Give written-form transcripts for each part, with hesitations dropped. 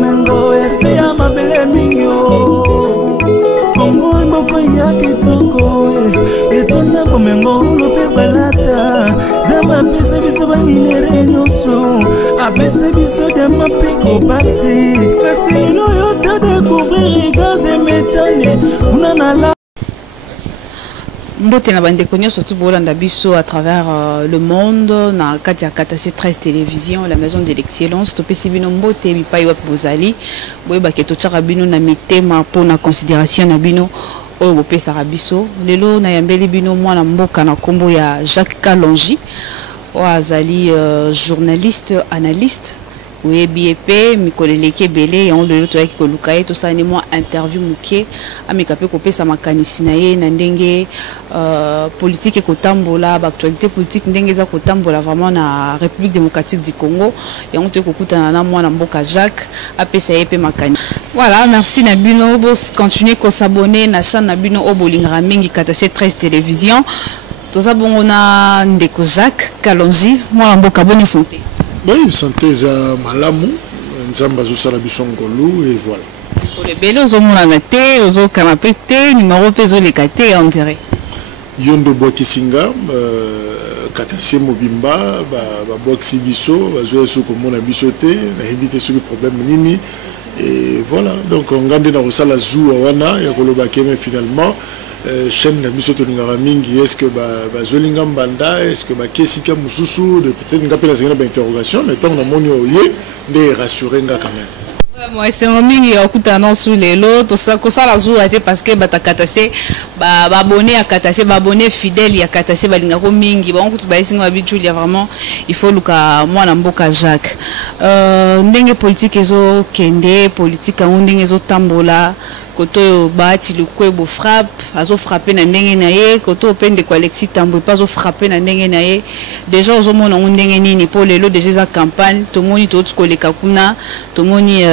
bomengo ese ya mabele minyo Kongo mboko ya kitoko etonda bomengo lope balata zama pesa biso baminere nyoso apesa biso de mapiko bakti kasi lilo yo ta découvrir gaz et méthane kuna na Mbote na bande konyo surtout bolanda biso à travers le monde na kati ya Katase 13 télévision la maison de l'excellence to pesi bino mbote mi pai wa bozali boyeba ke to tsaka bino na mitema po na considération na bino oyo bopesa biso lelo na yambeli bino mwana mboka na kombo ya Jacques Kalonji o azali journaliste analyste oui BEP mikoleleke belé et on le to yaki kolukaye to ça ni moi interview muke amikape ko pesa makanisi na ye na ndenge politique ko tambola ba actualité politique ndenge za ko tambola vraiment na République démocratique du Congo et on te ko kutana na mwana mboka Jacques apesa ye pe makani. Voilà, merci na bino bo continuer ko s'abonner na chaîne na bino o bolingra mingi Katase 13 télévision to ça bongo na ndeko Jacques Kalonji mwana mboka bonne santé. Oui, santé za malamu, nzamba zo sala bisongolo et voilà. Pour les bello zo monana te, zo kanapé te, numéro peso le kate on dirait. Yondo Bokisinga, Katase Mobimba, ba boxi biso, ba zo so ko mona bisoté, na éviter ce problème nini et voilà. Donc on garde na sala zou wana ya koloba keme finalement chaîne na biso to ngara mingi est-ce que ba zolinga mbanda est-ce que ba kesika mususu de peut-être ngapela zengana ba interrogation mais tant na moni oye de rassurer nga quand même. Moi c'est un mingi okutana sous les lots to ça ko sala zou ate parce que bata Katase ba abonné à Katase ba abonné fidèle ya Katase ba linga ko mingi ba okutu ba isinga habitude ya vraiment il faut luka mwana mboka Jacques ndenge politique ezo kende politique a ndenge ezo tambola koto baati le kwebo frappe azo frapper na ndenge na ye koto pende ko Alexis Tambwe pas zo frapper na ndenge na ye déjà ozo mona ndenge nini pour lelo déjà za campagne to moni to tsko le kakuna to moni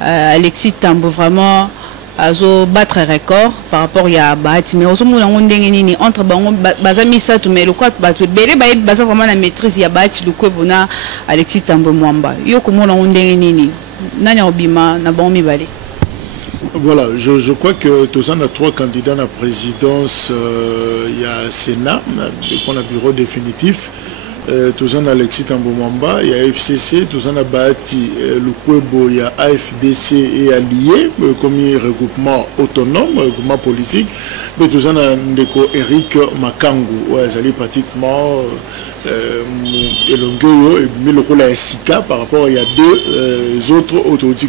Alexis Tambwe vraiment azo battre record par rapport ya baati mais ozo mona ndenge nini entre bango bazami ça to mais le quoi batu belé baza vraiment la maîtrise ya baati le kwebo na Alexis Tambwe mwamba yo ko mona ndenge nini nanya obima na bango mibale. Voilà, je crois que tous on a 3 candidats à la présidence, il y a Sénat, on a bureau définitif, tous on a Alexis Tambwe Mwamba, il y a FCC, tous on a Bahati, le Kwebo, il y a AFDC et Allié, comme regroupement autonome, regroupement politique, mais tous on a Ndeko Eric Makangu, ouais, ils pratiquement Elongoyo et mis le rôle à Sika par rapport il y a 2 autres autorités,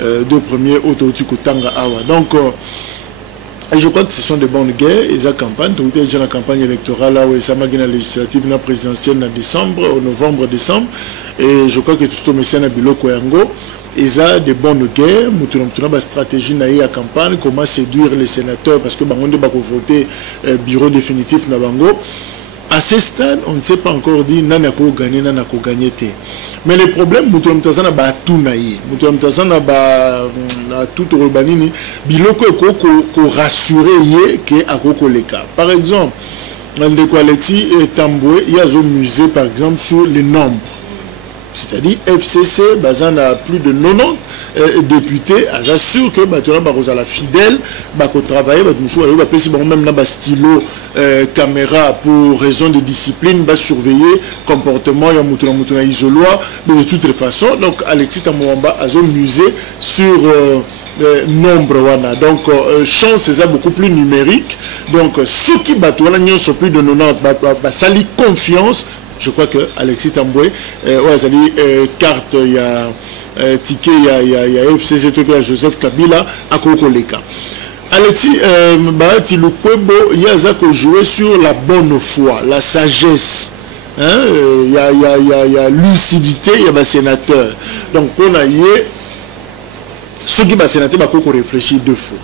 2 premiers autorités Tanga Awa. Donc je crois que ce sont des bonnes guerres et la campagne, tout est déjà la campagne électorale là où ça m'a gagné la législative la présidentielle en décembre, au novembre-décembre et je crois que tout ce message na biloko yango ils ont des bonnes guerres, nous avons une stratégie dans la campagne, comment séduire les sénateurs parce que bango ba ko voter bureau définitif na bango. À ce stade, on ne sait pas encore dire nana ko gagner, nana ko gagner. Mais le problème, nous avons ba tout naïe, nous avons ba tout urbanini, biloko ko rassurer que à koko les cas. Par exemple, Ndeko Alexis Tambwe, il y a un musée par exemple sur les nombres. C'est-à-dire FCC, bazan a plus de 90 députés, j'assure que Batona Barosala fidèle, Bako travailler, même là stylo, caméra pour raison de discipline, va surveiller comportement, il y a Moutona isoloir, de toutes les façons. Donc Alexis Tambwe a un musée sur nombre wana. Donc chance c'est beaucoup plus numérique. Donc ceux qui battent sont plus de 90, ça lit confiance. Je crois que Alexis Tambwe, carte, il y a ticket, il y a FCC, il y a Joseph Kabila, à Kokoleka. Alexis, le Kwebo, il y a ça que jouer sur la bonne foi, la sagesse. Il y a lucidité, il y a des sénateurs. Donc, pour ceux qui sont sénateurs, il faut réfléchir 2 fois.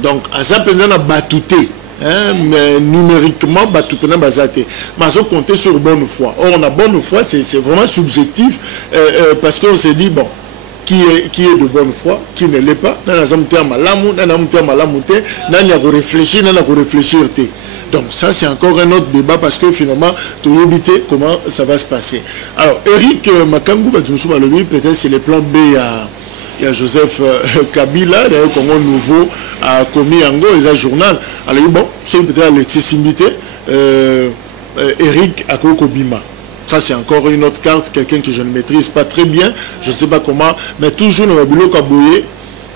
Donc, à ça, il y a batouté. Mais numériquement, mais on compter sur bonne foi. Or, on a bonne foi, c'est vraiment subjectif parce qu'on se dit, bon, qui est de bonne foi, qui ne l'est pas, on a réfléchir. Donc ça, c'est encore un autre débat parce que finalement, tu as évité comment ça va se passer. Alors, Eric Makangou, peut-être c'est le plan B, il y a Joseph Kabila, d'ailleurs, Congo Nouveau a commis en gros, les journal. Alors, bon, c'est peut-être l'accessibilité. Eric Akokobima. Ça, c'est encore une autre carte, quelqu'un que je ne maîtrise pas très bien. Je ne sais pas comment, mais toujours dans le boulot Kaboye,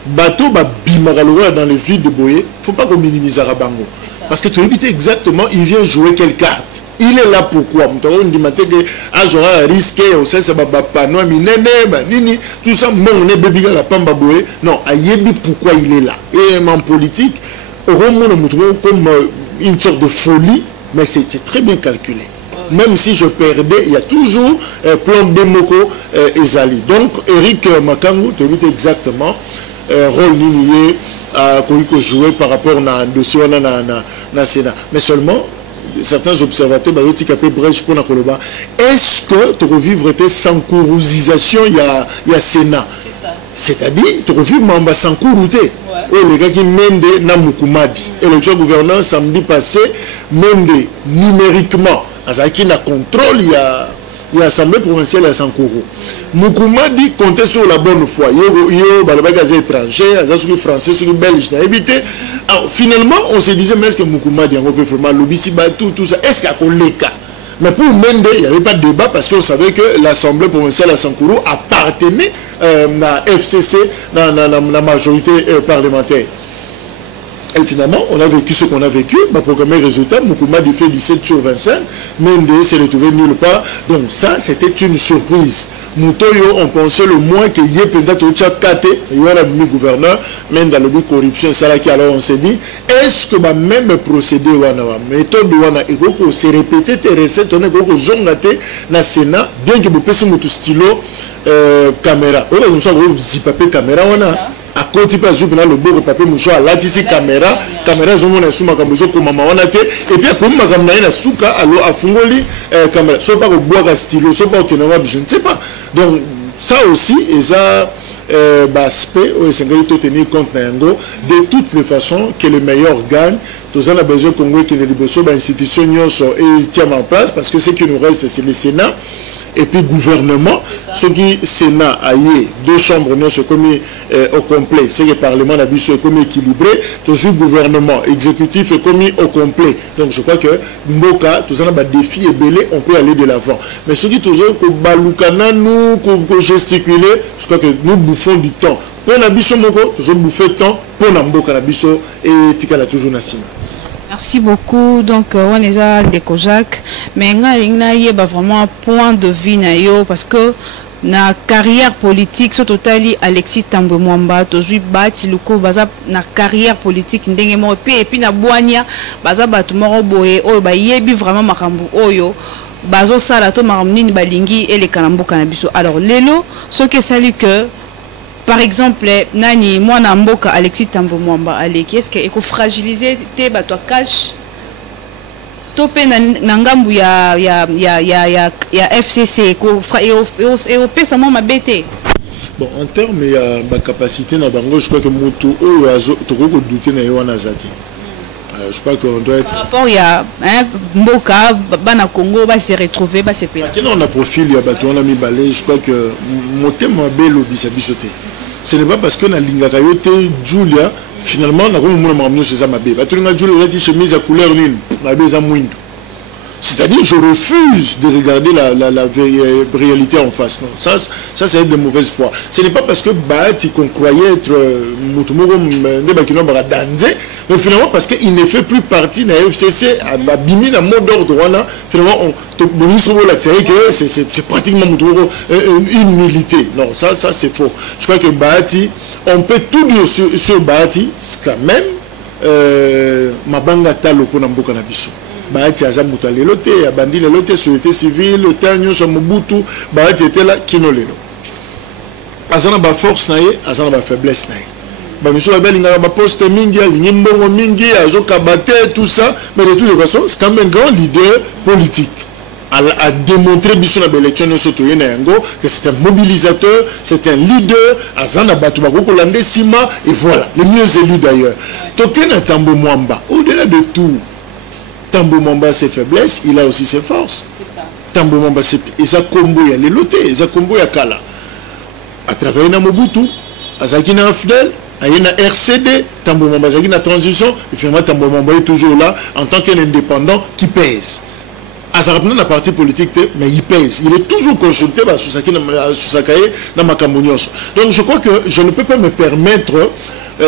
bateau, bimagaloura dans les villes de Boye, il ne faut pas qu'on minimise Arabango. Parce que tu évites exactement, il vient jouer quelle carte. Il est là pourquoi? Tout ça, non, pourquoi il est là. Et en politique, comme une sorte de folie, mais c'est très bien calculé. Même si je perdais, il y a toujours plan Demoko et Zali. Donc, Eric Makangou, tu évites exactement rôle lié à jouer par rapport à un dossier na Sénat. Mais seulement, certains observateurs, est-ce que tu revivre sans courourisation, il y a Sénat? C'est-à-dire, tu revivre Mamba sans courouté. Et les gars qui mènent Namoukoumadi. Élection gouverneur samedi passé, mènent numériquement. Azaki na contrôle, il y a l'Assemblée provinciale à Sankourou. Moukoumadi comptait sur la bonne foi. Il y a des étrangers, des français, des belges. Alors, finalement, on se disait, mais est-ce que Moukoumadi a vraiment lobby, tout ça? Est-ce qu'il y a un cas? Mais pour Mende, il n'y avait pas de débat parce qu'on savait que l'Assemblée provinciale à Sankourou appartenait à la FCC, dans la majorité parlementaire. Et finalement, on a vécu ce qu'on a vécu. Pour le résultat, Moukoumadi fait 17 sur 25. Mende s'est retrouvé nulle part. Donc ça, c'était une surprise. Moutoyo, on pensait le moins qu'il y ait peut-être au Tchakate, il y a un gouverneur, même dans le but corruption, ça là qui alors on s'est dit, est-ce que même procédé la méthode et qu'on s'est répété tes recettes, on est qu'on zongate na Sénat, bien que vous puissiez mon stylo caméra. On a nous avons zippé caméra on a. À côté pas le beau papier mouchoir là ici caméra zomo na suma kambozo ko mama wana te et puis comme makamna ina suka allo afungoli caméra so pas ko boire stylo so pas que je ne sais pas. Donc ça aussi et ça aspect au Sénégal tout tenir compte nango de toutes les façons que le meilleur gagne. Tous on a besoin Congo que les liboso ba institution et tient en place parce que ce qui nous reste c'est le Sénat. Et puis gouvernement, ce qui Sénat a eu deux chambres non se commis au complet, c'est que le Parlement a vu se commis équilibré, tout ce gouvernement exécutif est commis au complet. Donc je crois que Mboka, tout ça a des défis et belé, on peut aller de l'avant. Mais ce qui toujours que Baloukana nous gesticuler, je crois que nous bouffons du temps. Pour Nabiso Moko, toujours bouffer de temps, pour Namboka Nabiso et Tikala toujours Nassima. Merci beaucoup. Donc, on est à Décojac. Mais on a vraiment un point de vue parce que na carrière politique, surtout Alexis Tambwe Mwamba, toujours bâti loko baza na carrière politique ndenge mo et puis na boania baza batu moro boye oyo ba yebi vraiment makambu oyo bazo sala to maramnini balingi et les kanamboka na biso. Alors lelo ce que sali que par exemple, nani moi namboka Alexis Tambwe Mwamba aleki est-ce que eko fragiliser te bato cash topé nangambu ya FCC ko et au pesa ma bête. Bon en termes de capacité na bango je crois que mutu oyo azo toko douter na yo na zati. Je crois qu'on doit être. Par rapport il y a Mboka bana Congo va se retrouver va se perdre. On a profil il y a bato on a mis balai je crois que motema belo bisabisoté. Ce n'est pas parce que na lingaka yote Julia finalement na comme mon mamno c'est ça ma bébé. Tu nga Julia la chemise à couleur lune na beza mwindo. C'est-à-dire je refuse de regarder la réalité en face. Non. Ça c'est de mauvaise foi. Ce n'est pas parce que Bahati qu'on croyait être Moutoumoro mais finalement parce qu'il ne fait plus partie de la FCC, Bimi dans le mot d'ordre, finalement c'est pratiquement une nullité. Non, ça c'est faux. Je crois que Bahati, on peut tout dire sur Bahati, c'est quand même Mabanga Talo Konamboka Nabiso. Bahati aza mutale lote ya bandi le lote société civile le tanyo so Mobutu Bahati était là kino lelo azana ba force na ye azana ba faiblesse na ye ba monsieur ba linga ba poste mingi alingi mbongo mingi azo kabate tout ça mais de toutes les façons c'est quand même un grand leader politique a démontré biso na élection no soto yena yango que c'est un mobilisateur c'est un leader azana batu ba ko lande sima et voilà le mieux élu d'ailleurs Tokena Tambwe Mwamba au-delà de tout Tambo Mamba ses faiblesses, il a aussi ses forces. Tambo Mamba et ça combo ya leloté, et ça combo ya kala. À travers na Mobutu, à Zakina Fidel, à na RCD, Tambo Mamba Zakina transition, et finalement Tambo Mamba est toujours là en tant qu'un indépendant qui pèse. À sa la partie politique, mais il pèse. Il est toujours consulté sous sa cahier dans ma camonios. Donc je crois que je ne peux pas me permettre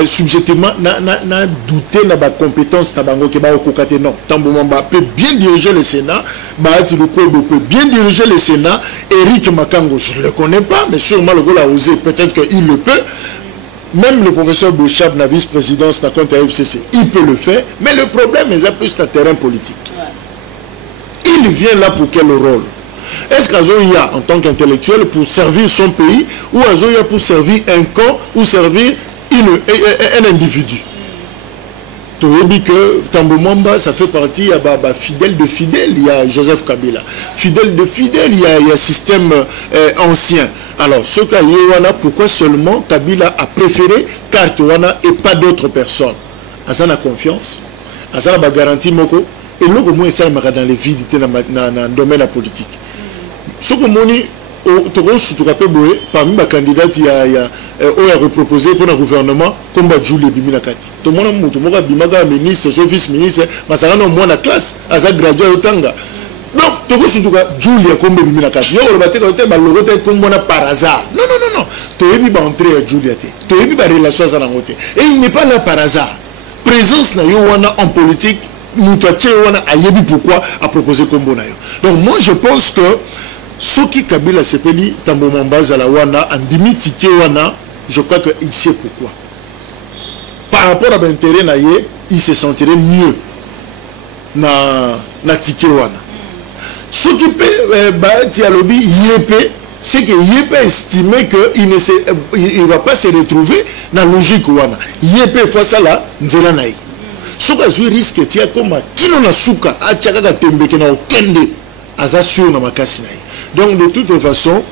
subjectivement na douter na ba compétence tabango ke ba okokate non. Tambo Mamba peut bien diriger le Sénat, Bahati Lukwebo peut bien diriger le Sénat, Eric Makango je ne le connais pas mais sûrement le gars a osé, peut-être qu'il le peut. Même le professeur Bouchab na vice-présidence na compte à FCC, il peut le faire, mais le problème est plus un terrain politique. Il vient là pour quel rôle? Est-ce qu'Azoya en tant qu'intellectuel pour servir son pays ou Azoya pour servir un camp ou servir un individu? Tu as dit que Tambo Mamba, ça fait partie, fidèle de fidèle, il y a Joseph Kabila. Fidèle de fidèle, il y a système ancien. Alors, ce cas, pourquoi seulement Kabila a préféré Kartouana et pas d'autres personnes? Azana confiance, Azana garantie Moko, et l'autre moins ça dans les vides dans le domaine politique. Ce que moni parmi les candidats il y a reproposé pour le gouvernement comme Julie Biminakati. Tout le monde a bimaga ministre, vice-ministre, mais ça a moins la classe, à ça gradué au Tanga. Donc, tout le monde a Julie comme Biminakati. Il y a comme par hasard. Non, non, non, non. Tu as vu entrer à Julie. Tu as vu la relation à côté. Et il n'est pas là par hasard. Présence en politique. Pourquoi a proposé comme bon. Donc moi je pense que ce qui Kabila Sepeli Tambo Mamba Zalawana en dimitike wana, je crois qu'il sait pourquoi. Par rapport à l'intérêt il se sentirait mieux na tike wana. Ce qui peut dialoguer Yépe, c'est que Yépe estimé qu'il ne va pas se retrouver dans la logique wana. Yépe fois ça là, nzela naï. Ce qui risque de comme kilo na suka a tchaka tembe na okende azasio na makasi na. Donc de toute façon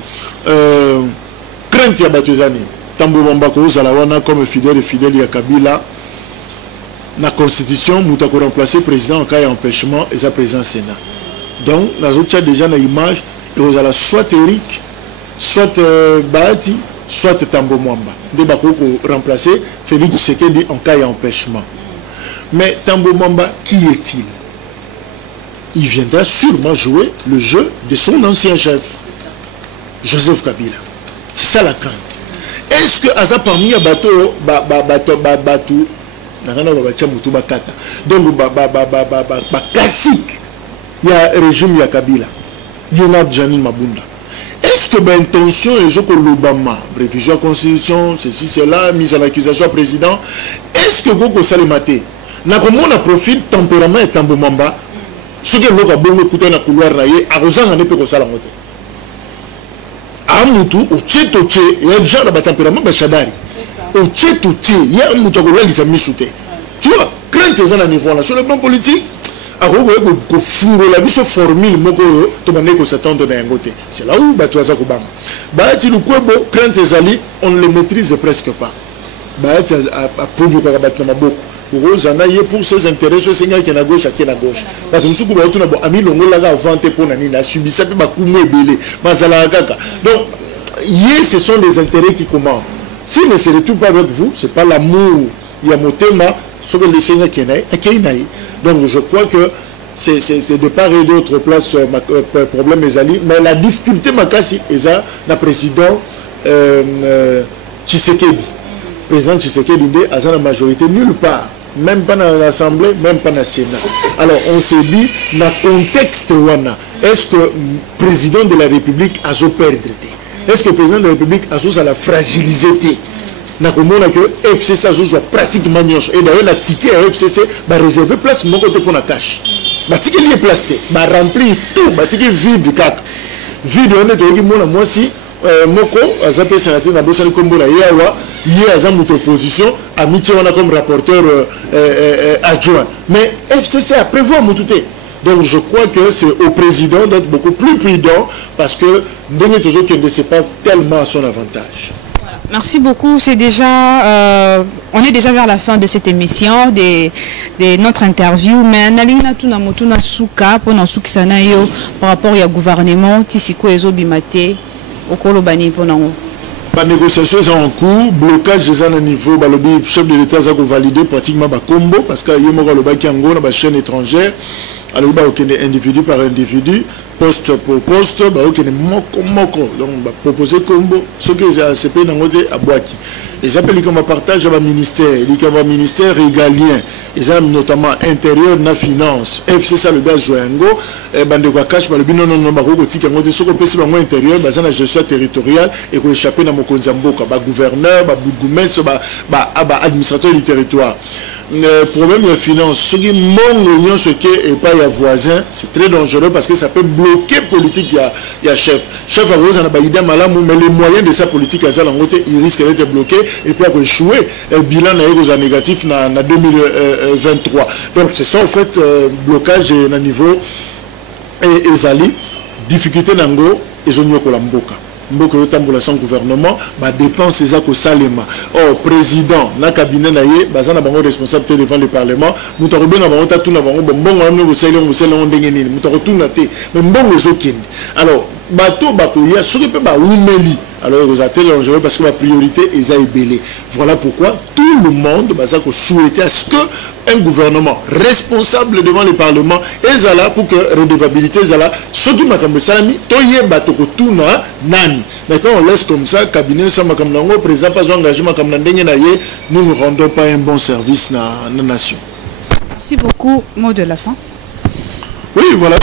crainte ya batuzani Tambo Mamba ko zalawana comme fidèle ya Kabila na constitution mutako remplacer président en cas d'empêchement et sa présence Sénat. Donc la autres déjà na image et aux ala soit Eric soit Bahati soit Tambo Mamba de bako remplacer Félix Tshisekedi en cas d'empêchement. Mais Tambo Mamba, qui est-il? Il viendra sûrement jouer le jeu de son ancien chef, Joseph Kabila. C'est ça la crainte. Est-ce que Aza parmi les bateaux, donc classique, il y a un régime ya Kabila, il y en a Janine Mabunda. Est-ce que l'intention est que l'Obama, révision de la constitution, ceci, cela, mise à l'accusation au président, est-ce que Goko Salimate na comment on profil tempérament et Tambo Mamba ce que l'on a bon écouter na couloir raillé à Rosanne ne peut que ça la montée à Moutou au Tchétoché il y a déjà le tempérament bachadari au Tchétoché il y a un Moutou qui les a mis sous terre tu vois crainte aux à niveau là sur le plan politique à ko fungo la biso formule moko to bande ko s'attendre d'un côté c'est là où bato za ko banga ba ti Lukwebo crainte ezali on ne le maîtrise presque pas ba ti a pondu ko ba na maboko pour ses intérêts, ce Seigneur qui est à gauche, qui est à gauche. Parce que nous avons ami Longo Laga vanté pour Nani, a subi ça, puis Bakoumé Belé, Mazalagaka. Donc, ce sont les intérêts qui commandent. S'il ne se retrouve pas avec vous, ce n'est pas l'amour, il y a mon thème, ce que le Seigneur qui est là. Donc, je crois que c'est de part et d'autre place, problème Ezali, mais la difficulté, c'est ça, le président Tshisekedi. Président Tshisekedi a la majorité nulle part. Même pas dans l'Assemblée, même pas dans le Sénat. Alors on s'est dit, dans le contexte, est-ce que le président de la République a perdre? Est-ce que le président de la République a la fragilité? Nous avons que FCC a pratiquement et d'ailleurs la ticket à FCC va réserver place mon côté pour la cache. Le ticket est placé, va remplir tout, le ticket vide. Vide, on est au moi aussi. Moko, Azapé Sénateur, Nabosani Kombola, Yawa, Yé Azam opposition, Amitié, on a comme rapporteur adjoint. Mais FCC a prévu à Moutouté. Donc je crois que c'est au président d'être beaucoup plus prudent parce que Ndenge Tozo qui ne sait pas tellement à son avantage. Merci beaucoup. C'est déjà, on est déjà vers la fin de cette émission, de notre interview. Mais Nalina tuna motuna suka pour na suki sana yo par rapport au gouvernement tisiko ezo bimate okolo bani pour na. La négociation est en cours, blocage des à niveau, le chef de l'État a validé pratiquement le combo parce qu'il y a une chaîne étrangère. Alors, il y a individu par individu, poste pour poste, il y a donc proposer combo, ce que les ACP n'ont pas à boîte. Ils appellent comme partage à ministère, il y a un ministère régalien, ils ont notamment intérieur, na finance, FC ça le gars Zoyango, bande quoi cache par le bin non non bako tika ngote ce qu'on peut se bango intérieur, basa na gestion territoriale et ko échapper na mokonzamboka, ba gouverneur, ba bourgmestre, ba administrateur du territoire. Le problème de finance, ce qui manque l'union, ce qui n'est pas y voisin, c'est très dangereux parce que ça peut bloquer politique. Il y a chef. Chef à Rose, mais les moyens de sa politique, il risque d'être bloqué et puis après échouer. Le bilan est négatif en 2023. Donc c'est ça en fait, blocage à niveau et Zali, difficulté d'ango et zonyo kolamboka. Mboko yotambola sans gouvernement ba dépense ces ako salema oh président na cabinet na ye bazana bango responsabilité devant le parlement mutaro benga bango ta tuna bango bongo amne ko sele ndenge nini mutaro tuna te mais mbongo zokende alors bato bakoya soki pe ba umeli alors vous êtes dangereux parce que la priorité est à ébélé. Voilà pourquoi tout le monde va souhaiter à ce que un gouvernement responsable devant le Parlement est là pour que la redevabilité est là. Ce qui m'a comme ça, maintenant on laisse comme ça, cabinet, président pas engagement comme nous ne rendons pas un bon service à la nation. Merci beaucoup. Mot de la fin. Oui, voilà.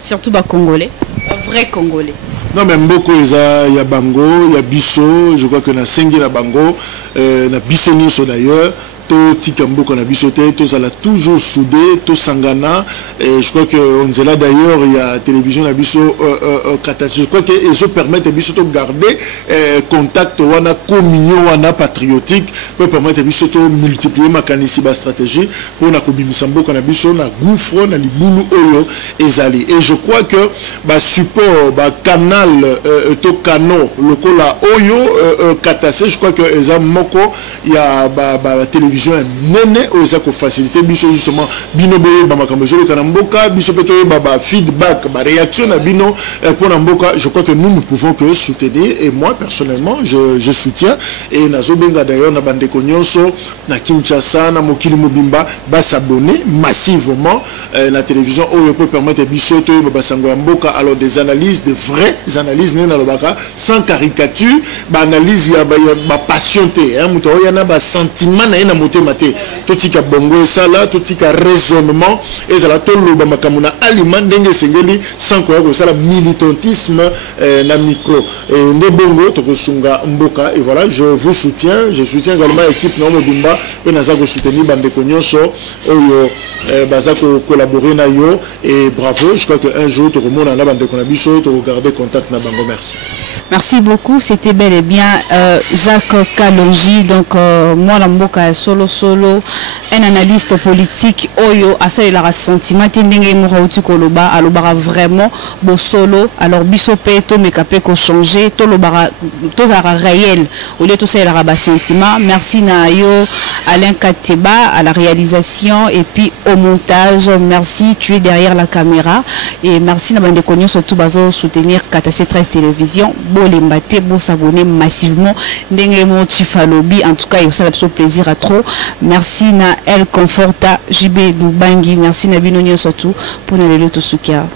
Surtout les Congolais, vrai Congolais. Non, mais beaucoup, il y a Bango, il y a Bisso, je crois que y a Sengi na Bango, na Bisso Niso d'ailleurs. To Tikambo qu'on a bisoté, to ça l'a toujours soudé, to Sangana, et je crois qu'on est là d'ailleurs, il y a télévision la biso catastrophe. Je crois qu'ils permettent biso de garder contact wana communion wana patriotique, peut permettre biso de multiplier ma canisiba stratégie pour na kobimisambo qu'on a biso na gouffre na libulu oyo ezali. Et je crois que ba support ba canal to cano lokola oyo catastrophe, je crois que ezam moko il y a ba télévision nene oza ko faciliter biso justement bino boye ba makambo jolo kana mboka biso peto ba feedback ba réaction na bino pour na mboka. Je crois que nous ne pouvons que soutenir et moi personnellement je soutiens et nazo benga d'ailleurs na bande konyonso na Kinshasa na mokili mobimba ba s'abonner massivement la télévision oyo peut permettre biso to ba sango ya mboka. Alors des analyses, de vraies analyses na lobaka sans caricature, ba analyse ya ba passionné hein muto ya na ba sentiment na maté totika bongo ça là totika raisonnement et ça là tout le bamakamuna aliment ndenge sengeli sans quoi ça la militantisme na micro ndé bongo tokosunga mboka. Et voilà, je vous soutiens, je soutiens également l'équipe na mobimba pe naza ko soutenir bande konyonso oyo baza ko collaborer na yo et bravo. Je crois que un jour to remona na bande konabiso to garder contact na bango. Merci. Merci beaucoup, c'était bel et bien Jacques Kalonji, donc moi la mboka solo, un analyste politique, oyo, asa il a sentiment, tendenge mourauti koloba, alobara vraiment, bo solo, alors bisope, to mekape ko changer, to lobara, to zara réel, au lieu tout ça il a sentiment. Merci na yo, Alain Kateba, à la réalisation, et puis au montage, merci, tu es derrière la caméra, et merci na bande konyo surtout bazo soutenir Katase 13 Télévision. L'embâter pour s'abonner massivement ndengemo Tifalobi. En tout cas il y a plaisir à trop. Merci na El Conforta JB Lubangi, merci na Bino surtout pour na lelo to sukia.